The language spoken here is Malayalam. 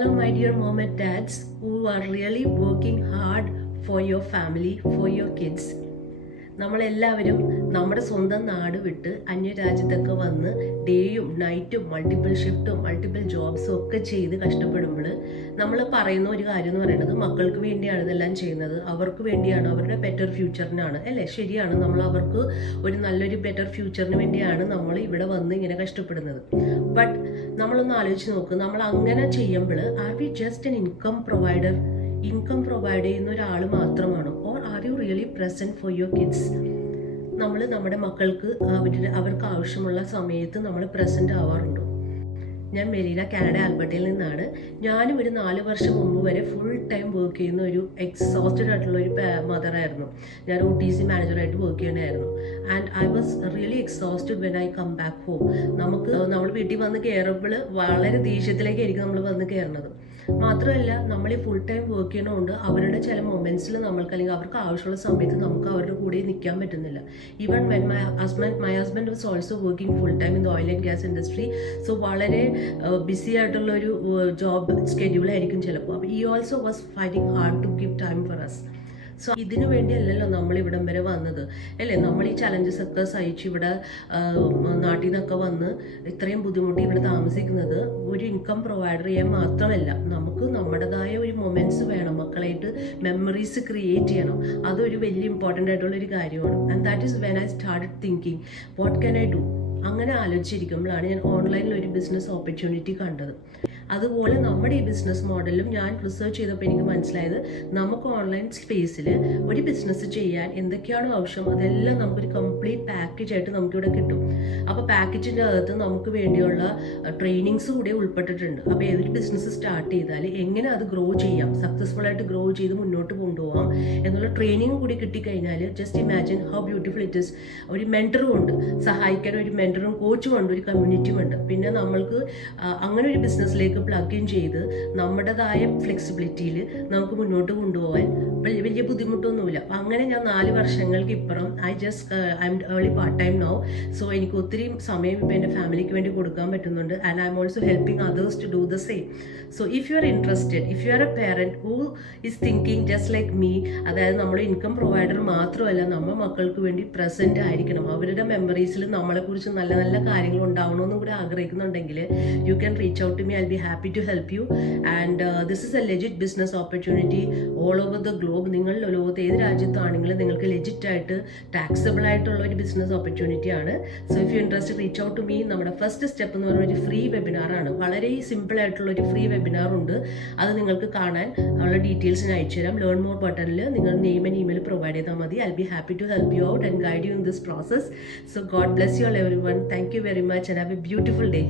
Hello, my dear mom and dads who are really working hard for your family, for your kids. നമ്മളെല്ലാവരും നമ്മുടെ സ്വന്തം നാട് വിട്ട് അന്യരാജ്യത്തൊക്കെ വന്ന് ഡേയും നൈറ്റും മൾട്ടിപ്പിൾ ഷിഫ്റ്റും മൾട്ടിപ്പിൾ ജോബ്സും ഒക്കെ ചെയ്ത് കഷ്ടപ്പെടുമ്പോൾ നമ്മൾ പറയുന്ന ഒരു കാര്യം എന്ന് പറയുന്നത് മക്കൾക്ക് വേണ്ടിയാണ് ഇതെല്ലാം ചെയ്യുന്നത്, അവർക്ക് വേണ്ടിയാണ്, അവരുടെ ബെറ്റർ ഫ്യൂച്ചറിനാണ് അല്ലേ? ശരിയാണ്, നമ്മൾ അവർക്ക് ഒരു നല്ലൊരു ബെറ്റർ ഫ്യൂച്ചറിന് വേണ്ടിയാണ് നമ്മൾ ഇവിടെ വന്ന് ഇങ്ങനെ കഷ്ടപ്പെടുന്നത്. ബട്ട് നമ്മളൊന്ന് ആലോചിച്ച് നോക്ക്, നമ്മൾ അങ്ങനെ ചെയ്യുമ്പോൾ are we just an income provider? Income provide ചെയ്യുന്ന ഒരാൾ മാത്രമാണോ? Or are you really present for your kids? നമ്മൾ നമ്മുടെ മക്കൾക്ക് അവർക്ക് ആവശ്യമുള്ള സമയത്ത് നമ്മൾ പ്രസൻറ്റ് ആവാറുണ്ടോ? ഞാൻ മെലീന, കാനഡ ആൽബർട്ടയിൽ നിന്നാണ്. ഞാനും ഒരു 4 വർഷം മുമ്പ് വരെ ഫുൾ ടൈം വർക്ക് ചെയ്യുന്ന ഒരു എക്സോസ്റ്റഡ് ആയിട്ടുള്ള ഒരു മദറായിരുന്നു. ഞാൻ OTC മാനേജറായിട്ട് വർക്ക് ചെയ്യണമായിരുന്നു. And I was really exhausted when I come back home. നമ്മൾ വീട്ടിൽ വന്ന് കയറുമ്പോൾ വളരെ ദേഷ്യത്തിലേക്കായിരിക്കും നമ്മൾ വന്ന് കയറുന്നത്. മാത്രമല്ല, നമ്മൾ ഈ ഫുൾ ടൈം വർക്ക് ചെയ്യണതുകൊണ്ട് അവരുടെ ചില മൊമെന്റ്സിൽ നമ്മൾക്ക് അല്ലെങ്കിൽ അവർക്ക് ആവശ്യമുള്ള സമയത്ത് നമുക്ക് അവരുടെ കൂടെ നിൽക്കാൻ പറ്റുന്നില്ല. Even when my husband was also working full time in the oil and gas industry. So വളരെ ബിസി ആയിട്ടുള്ള ഒരു ജോബ് സ്കെഡ്യൂളായിരിക്കും ചിലപ്പോൾ. അപ്പോൾ ഈ also was fighting hard to give time for us. So ഇതിനു വേണ്ടിയല്ലല്ലോ നമ്മൾ ഇവിടം വരെ വന്നത് അല്ലേ? നമ്മൾ ഈ ചലഞ്ചസ് ഒക്കെ സഹിച്ച് ഇവിടെ നാട്ടിൽ നിന്നൊക്കെ വന്ന് ഇത്രയും ബുദ്ധിമുട്ടി ഇവിടെ താമസിക്കുന്നത് ഒരു ഇൻകം പ്രൊവൈഡർ ചെയ്യാൻ മാത്രമല്ല, നമുക്ക് നമ്മുടേതായ ഒരു മൊമെന്റ്സ് വേണം, മക്കളായിട്ട് മെമ്മറീസ് ക്രിയേറ്റ് ചെയ്യണം. അതൊരു വലിയ ഇമ്പോർട്ടൻ്റ് ആയിട്ടുള്ള ഒരു കാര്യമാണ്. And that is when I started thinking what can I do. അങ്ങനെ ആലോചിച്ചിരിക്കുമ്പോഴാണ് ഞാൻ ഓൺലൈനിൽ ഒരു ബിസിനസ് ഓപ്പർച്യൂണിറ്റി കണ്ടത്. അതുപോലെ നമ്മുടെ ഈ ബിസിനസ് മോഡലും ഞാൻ റിസർച്ച് ചെയ്തപ്പോൾ എനിക്ക് മനസ്സിലായത്, നമുക്ക് ഓൺലൈൻ സ്പേസിൽ ഒരു ബിസിനസ് ചെയ്യാൻ എന്തൊക്കെയാണോ ആവശ്യം അതെല്ലാം നമുക്കൊരു കംപ്ലീറ്റ് പാക്കേജ് ആയിട്ട് നമുക്കിവിടെ കിട്ടും. അപ്പോൾ പാക്കേജിൻ്റെ അകത്ത് നമുക്ക് വേണ്ടിയുള്ള ട്രെയിനിങ്സ് കൂടി ഉൾപ്പെട്ടിട്ടുണ്ട്. അപ്പോൾ ഏതൊരു ബിസിനസ് സ്റ്റാർട്ട് ചെയ്താൽ എങ്ങനെ അത് ഗ്രോ ചെയ്യാം, സക്സസ്ഫുൾ ആയിട്ട് ഗ്രോ ചെയ്ത് മുന്നോട്ട് കൊണ്ടുപോകാം എന്നുള്ള ട്രെയിനിങ് കൂടി കിട്ടിക്കഴിഞ്ഞാൽ just imagine how beautiful it is. ഒരു മെൻറ്ററും ഉണ്ട്, സഹായിക്കാൻ ഒരു മെൻറ്ററും കോച്ചും ഉണ്ട്, ഒരു കമ്മ്യൂണിറ്റിയും ഉണ്ട്. പിന്നെ നമ്മൾക്ക് അങ്ങനെ ഒരു ബിസിനസ്സിലേക്ക് പ്ലഗ് ഇൻ ചെയ്ത് നമ്മുടേതായ ഫ്ലെക്സിബിലിറ്റിയിൽ നമുക്ക് മുന്നോട്ട് കൊണ്ടുപോകാൻ വലിയ ബുദ്ധിമുട്ടൊന്നുമില്ല. അപ്പം അങ്ങനെ ഞാൻ 4 വർഷങ്ങൾക്ക് ഇപ്പുറം I am early part time now. So എനിക്ക് ഒത്തിരി സമയം ഇപ്പം എൻ്റെ ഫാമിലിക്ക് വേണ്ടി കൊടുക്കാൻ പറ്റുന്നുണ്ട്. And I am also helping others to do the same. So if you are interested, if you are a parent who is thinking just like me, അതായത് നമ്മൾ ഇൻകം പ്രൊവൈഡർ മാത്രമല്ല, നമ്മൾ മക്കൾക്ക് വേണ്ടി പ്രസന്റ് ആയിരിക്കണം, അവരുടെ മെമ്മറീസിൽ നമ്മളെക്കുറിച്ച് നല്ല നല്ല കാര്യങ്ങൾ ഉണ്ടാവണമെന്നും കൂടി ആഗ്രഹിക്കുന്നുണ്ടെങ്കിൽ you can reach out to me. I be happy to help you and this is a legit business opportunity all over the globe. നിങ്ങൾ ലോകത്ത് ഏത് രാജ്യത്താണെങ്കിലും നിങ്ങൾക്ക് ലെജിറ്റ് ആയിട്ട് ടാക്സബിൾ ആയിട്ടുള്ള ഒരു ബിസിനസ് ഓപ്പർച്യൂണിറ്റി ആണ്. So if you interested reach out to me. നമ്മുടെ ഫസ്റ്റ് സ്റ്റെപ്പ് എന്ന് പറയുന്ന ഒരു ഫ്രീ വെബിനാർ ആണ്. വളരെ സിമ്പിൾ ആയിട്ടുള്ള ഒരു ഫ്രീ വെബിനാർ ഉണ്ട്. അത് നിങ്ങൾക്ക് കാണാൻ ഉള്ള ഡീറ്റെയിൽസ് ഞാൻ അയച്ചു തരാം. ലേൺ മോർ ബട്ടണിൽ നിങ്ങൾ നെയിം ആൻഡ് ഇമെയിൽ പ്രൊവൈഡ് ചെയ്താൽ മതി. I be happy to help you out and guide you in this process. So God bless you all everyone. Thank you very much and have a beautiful day.